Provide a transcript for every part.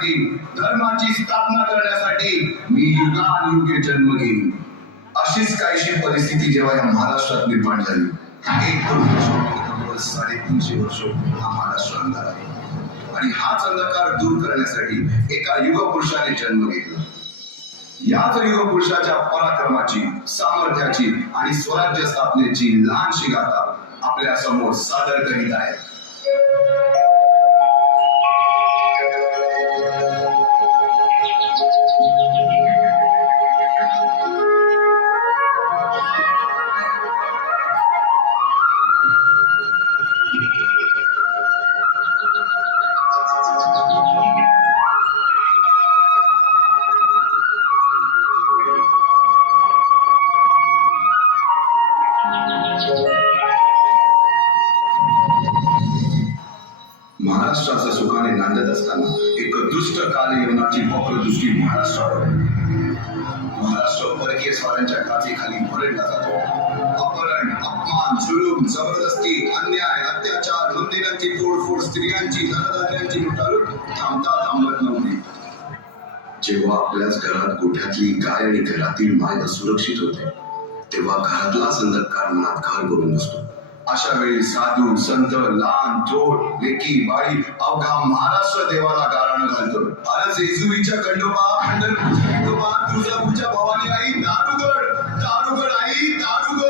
करण्यासाठी, धर्माची स्थापना करण्यासाठी मी युगानुयुगे जन्म घेईन. अशीच काहीशी परिस्थिती जेव्हा या महाराष्ट्रात निर्माण झाली. 350 वर्ष हा महाराष्ट्र अंधार आहे आणि हाच अंधकार दूर करण्यासाठी एका युगपुरुषाने जन्म घेतला. याच युगपुरुषाच्या पराक्रमाची, सामर्थ्याची आणि स्वराज्य स्थापनेची लहानशी गाथा आपल्या समोर सादर करीत आहे. महाराष्ट्राच्या सुखाने नांदत असताना एक दुष्ट कालयवनाची वक्रदृष्टी महाराष्ट्रावर. महाराष्ट्र परकीय स्वारांच्या काठीखाली भरडला जातो. अपहरण, अपमान, जुलूम, जबरदस्ती, अन्याय, अत्याचार, मंदिरांची तोडफोड, स्त्रियांची, धनधान्यांची लुटालूट थांबत नव्हती. जेव्हा आपल्याच घरात गोठ्यातली गाय आणि घरातील माय असुरक्षित होते, तेव्हा घरातलाच अंधकार मनात घर करून बसतो. अशा वेळी साधू, संत, लहान, थोर, लेकी, बाई अवघा महाराष्ट्र देवाला गाराणं घालतो. अरे जेजुरीच्या खंडोबा, पंढरपूरच्या खंडोबा, तुळजापूरच्या भवानी आई, दारुगड, दारुगड आई, दारुगड.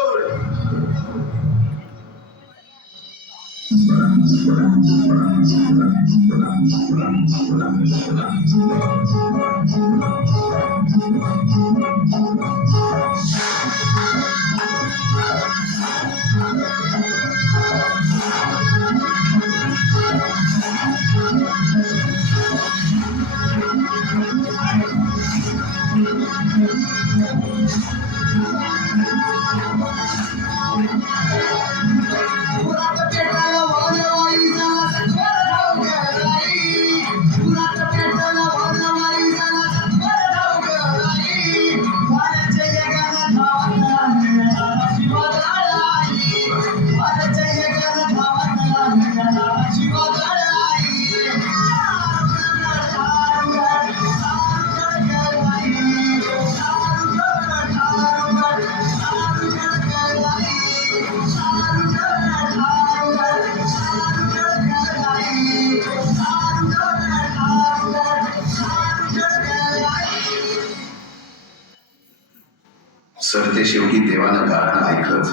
सरते शेवटी देवानं गाणं ऐकलंच.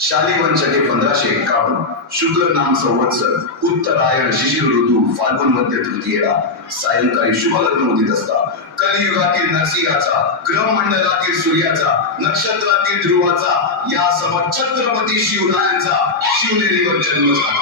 शालिवाहन शके 1551 शुक्ल नाम संवत्सर उत्तरायण शिशिर ऋतू फाल्गुन मध्य तृतीयेला सायंकाळी शुभलग्न उदित असता कलियुगातील नरसिंहाचा, ग्रहमंडलातील सूर्याचा, नक्षत्रातील ध्रुवाचा, या सम छत्रपती शिवरायांचा शिवनेरीवर जन्म झाला.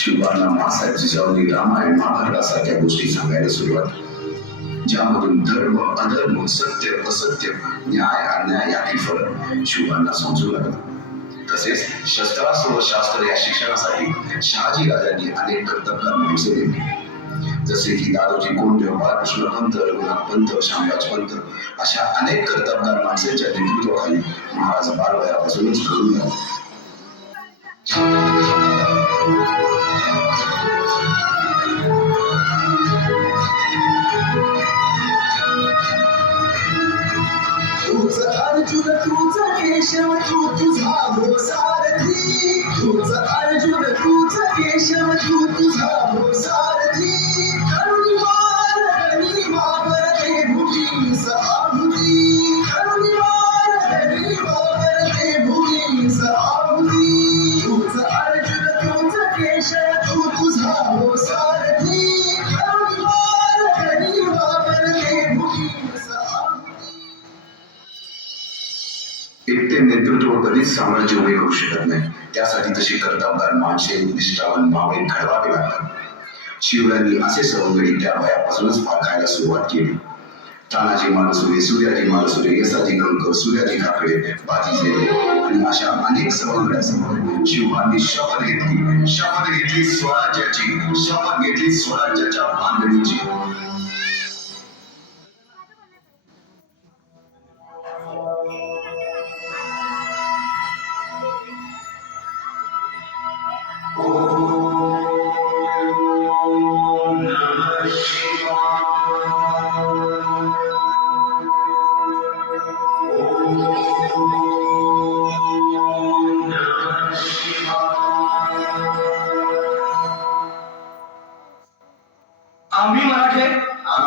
शिवांना मासात जिजाऊनी रामायण महाभारतासारख्या गोष्टी सांगायला सुरुवात केली, ज्यामधून धर्म अधर्म सत्य असत्य न्याय अन्याय यातील फरक शिवांना समजू लागला. तसेच शस्त्रास्त्र व शास्त्र या शिक्षणासाठी शहाजी राजांनी अनेक कर्तबगार माणसे नेमली, जसे की दादोजी कोंडदेव, बाळकृष्ण पंत, रघुनाथ पंत, शामराज पंत अशा अनेक कर्तबगार माणसांच्या नेतृत्वाखाली महाराज बालवयापासूनच घडून आले. अर्जुन तूच केशव तू तुझा हो सारथी, तूच अर्जुन तूच केशव तू तुझा हो सारथी. करुणी वापरते भूमीस आहुती, करुणी वापरते भूमीस आहुती. तूच अर्जुन तूच केशव तू तुझा हो सारथी, करुणी वापरते भूमीस आहुती. एकटे नेतृत्व कधीच साम्राज्य उभे करू शकत नाही. त्यासाठी तशी कर्तबगार माणसे निष्ठावान मावळे घडवावे लागतात. शिवरायांनी असे सवंगडी त्या वयापासूनच पाळायला सुरुवात केली. तानाजी मालसुरे, सूर्याजी मालसुरे, यसाजी गंकर, सूर्याजी काकडे, बाजी झेले आणि अशा अनेक सवंगड्यासमोर शिवबांनी शपथ घेतली स्वराज्याची, शपथ घेतली स्वराज्याच्या बांधणीची. आम्ही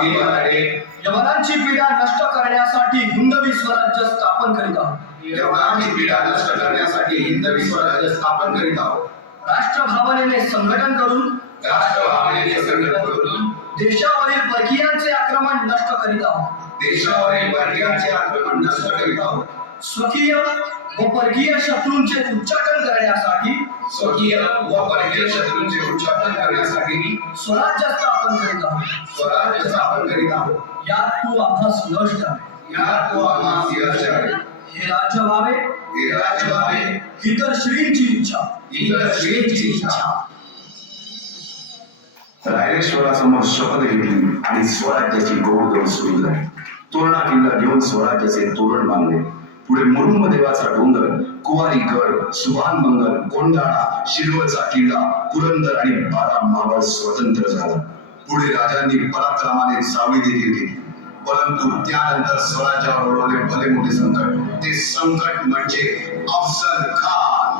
मराठे यवनांची पीडा नष्ट करण्यासाठी हिंदवी स्वराज्य स्थापन करीत आहोत. यवनांची पीडा नष्ट करण्यासाठी हिंदवी स्वराज्य स्थापन करीत आहोत. राष्ट्रभावनेने संघटन करून देशावरील परकीयांचे आक्रमण नष्ट करीत आहोत. देशावरील परकीयांचे आक्रमण नष्ट करीत आहोत. स्वकीय व परकीय शत्रूंचे उच्चाटन करण्यासाठी स्वराज्य स्थापन करीत आहोत. यात तू आम्हास यश द्यावे. हे राज्य व्हावे ही तर श्रींची इच्छा. रायरेश्वरासमोर शपथ घेतली आणि स्वराज्याची गोड सुरू झाली. तोरणा किल्ला घेऊन स्वराज्याचे तोरण बांधले. पुढे मुरुंब देवाचा डोंगर, कुवारी गड, सुभान मंगल, कोंडाळा, शिरवळचा किल्ला, पुरंदर आणि 12 मावळ स्वतंत्र झाला. पुढे राजांनी पराक्रमाने सावळी देखील घेतली. परंतु त्यानंतर स्वराज्यावर ओढवले भले मोठे संकट. ते संकट म्हणजे अफजल खान.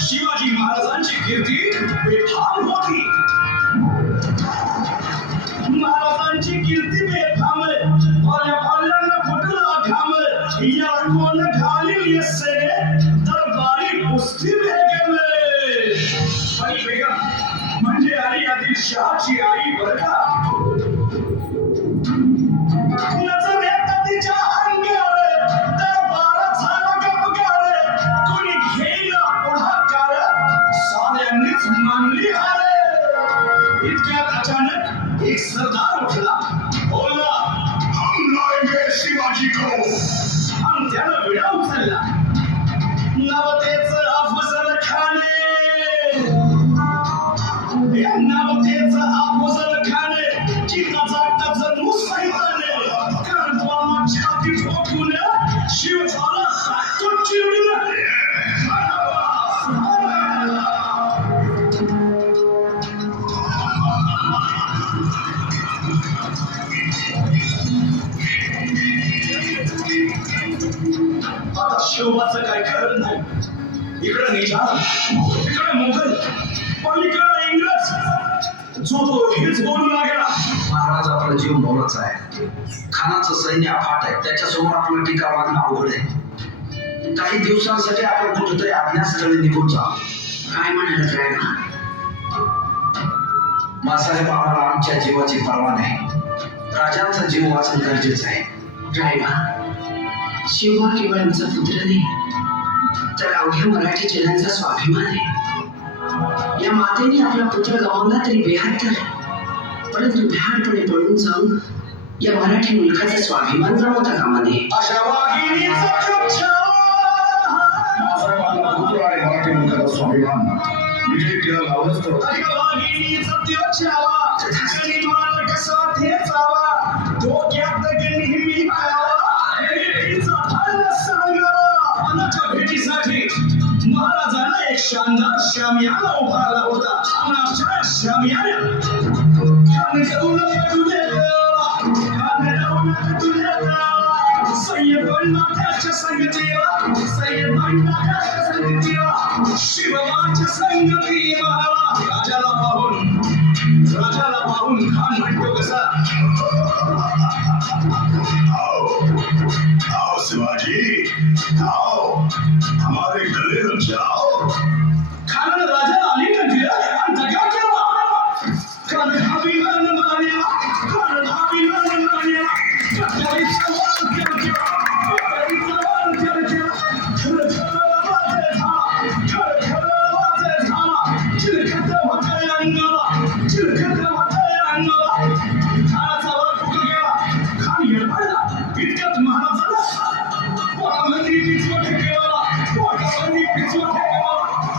शिवाजी महाराजांची कीर्ती बेफाम होती. महाराजांची कीर्ती बेफाम पाल्यांना फुटला घाम. या कोण घालील यसे दरबारी कुस्ती बेगमे. पण बेगम म्हणजे आली आदिलशहाची आई बरं का. नजर येतात तिच्या अंगावर दरबार झाला गपगार. कोणी घेईना पुढाकार साऱ्यांनीच मानली हार. इतक्यात अचानक एक सरदार उठला, बोलला हम लाएंगे शिवाजी को. आणि त्याला विडा उचलला. नवतेचं अफजल खाने, नवतेचं अफजल खाने चिताचा टचन मुसाईताने कर्दवाला छाती ठोकून शिव झाला तो चिरडून. आता शिवबाचं काय खरं नाही. इकडं निजाम, तिकडं मुघल, पलीकडं इंग्रज, जो तो हेच बोलू लागला. महाराज आपला जीव मोलाचा आहे. खानाचं सैन्य अफाट आहे, त्याच्यासमोर आपलं टीका वागणं अवघड आहे. काही दिवसांसाठी आपण कुठेतरी अज्ञातस्थळी निघून जा. काय म्हणाल रायबा? मासाहेब, आम्हाला आमच्या जीवाची पर्वा नाही. राजांचा जीव वाचणं गरजेचं आहे. रायबा, शिवबा केवळ आमचा पुत्र नाही, तर अवघ्या मराठी जनांचा स्वाभिमान आहे. या मातेने आपला पुत्र गमावला तरी बेहत्तर, परंतु भ्याडपणे पळून जाऊन या मराठी मुलखाचा स्वाभिमान गमावता कामा नये. अशा वाघिणीचा खूप छावा. मासाहेबांना पुत्र आणि मराठी मुलखाचा स्वाभिमान विजय केला लावच तो. अशा वाघिणीचा त्यो छावा. आणि माल कसा ठेचावा, डोक्यात नेहमी खावा. तिचा हाल सांगावा. अनाच्या भेटीसाठी महाराजांना एक शानदार शामियाना उभारला होता. आणि अशा शामियान्यात खान करून पेटू देला, खान करून पेटू देला. सय्यदांना त्याच्या संगतीला, सय्यदांना त्याच्या संगतीला, शिवबाच्या संगती महाराज. राजाला पाहून खान म्हणतो कसा, आओ शिवाजी, आओ हमारे गले लग जाओ. खानानं राजाला आलिंगन दिलं आणि दगा केला. खान अभिमान मानला, खान अभिमान मानला. कट्यारीचा वार केला, कट्यारीचा वार केला. खरखर वाजे झाला, खरखर वाजे झाला. चिलखत होतंय अंगाला, चिलखत होतंय अंगाला. खानाचा वर फुकला गेला. खान येडपडला. इतक्यात महाराजाला पोटामध्ये पिचवट केला, पोटामध्ये पिचवट केला.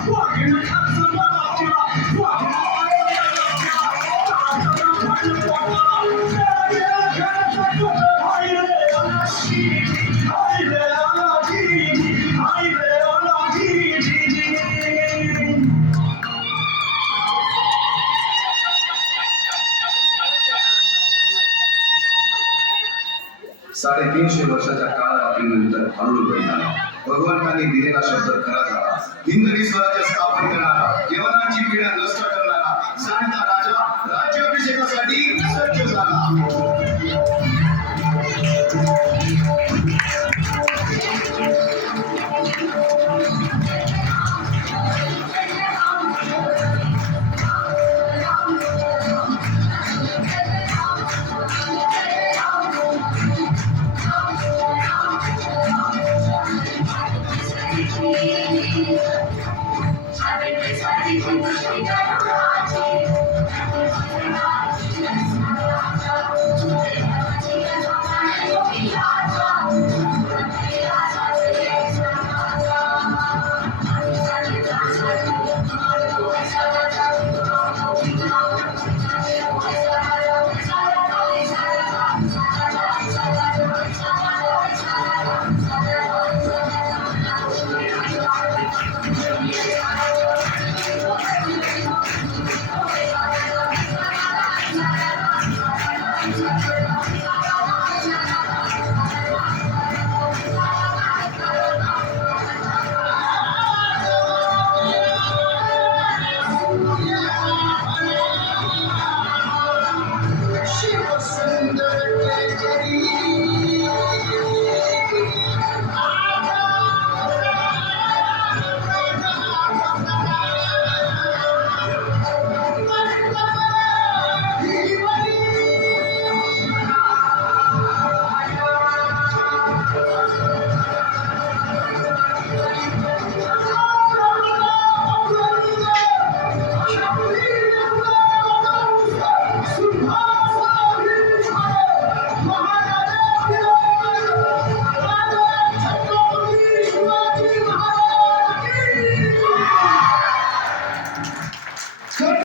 वाघिणीनं खालचा मारा केला, वाघिणीनं पायाला केला. ताटाला पाडलं पोटाला. गेला खानाचा पोट. हाय रे अनाजी, हाय रे अनाजी, हाय रे अनाजी, जी, जी. 350 वर्षाच्या काळानंतर हळूहळू झाला. भगवंतांनी दिलेला शब्द खरा झाला. हिंदवी स्वराज्य स्थापन करणारा, यवनांची पिढ्या नष्ट